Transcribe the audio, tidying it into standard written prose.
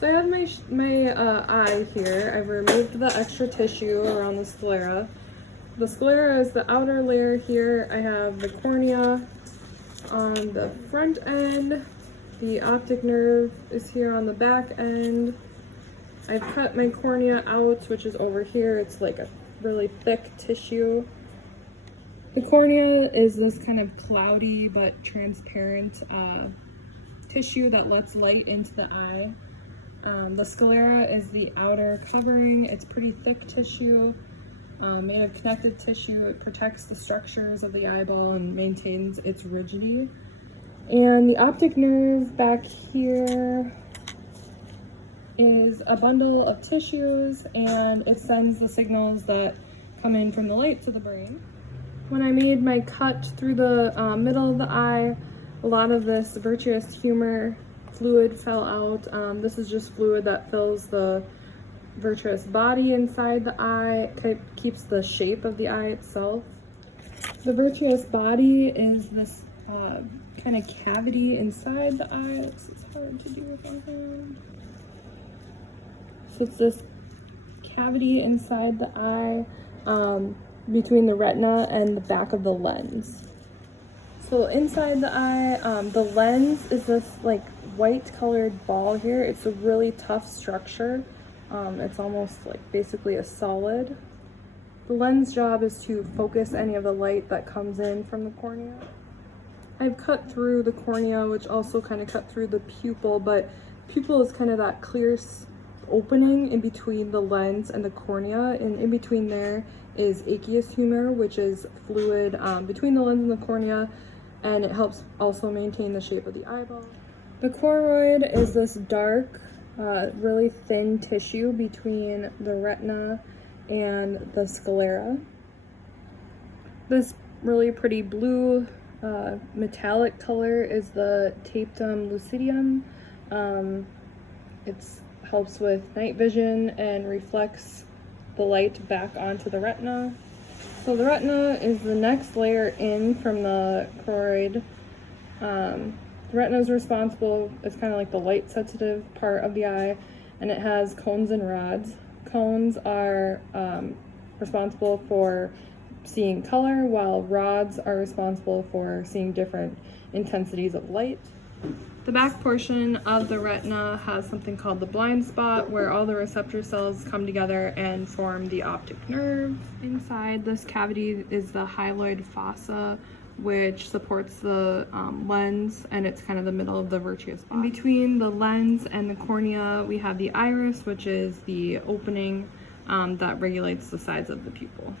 So I have my eye here. I've removed the extra tissue around the sclera. The sclera is the outer layer here. I have the cornea on the front end. The optic nerve is here on the back end. I've cut my cornea out, which is over here. It's like a really thick tissue. The cornea is this kind of cloudy but transparent tissue that lets light into the eye. The sclera is the outer covering. It's pretty thick tissue, made of connective tissue. It protects the structures of the eyeball and maintains its rigidity. And the optic nerve back here is a bundle of tissues, and it sends the signals that come in from the light to the brain. When I made my cut through the middle of the eye, a lot of this vitreous humor fluid fell out. This is just fluid that fills the vitreous body inside the eye. It keeps the shape of the eye itself. The vitreous body is this kind of cavity inside the eye. This is hard to do with my hand. So it's this cavity inside the eye between the retina and the back of the lens. So inside the eye, the lens is this like white colored ball here. It's a really tough structure. It's almost like basically a solid. The lens job is to focus any of the light that comes in from the cornea. I've cut through the cornea, which also kind of cut through the pupil, but pupil is kind of that clear opening in between the lens and the cornea, and in between there is aqueous humor, which is fluid between the lens and the cornea, and it helps also maintain the shape of the eyeball. The choroid is this dark, really thin tissue between the retina and the sclera. This really pretty blue metallic color is the tapetum lucidum. It helps with night vision and reflects the light back onto the retina. So the retina is the next layer in from the choroid. The retina is responsible, it's kind of like the light sensitive part of the eye, and it has cones and rods. Cones are responsible for seeing color, while rods are responsible for seeing different intensities of light. The back portion of the retina has something called the blind spot, where all the receptor cells come together and form the optic nerve. Inside this cavity is the hyaloid fossa, which supports the lens, and it's kind of the middle of the vitreous body. In between the lens and the cornea, we have the iris, which is the opening that regulates the size of the pupil.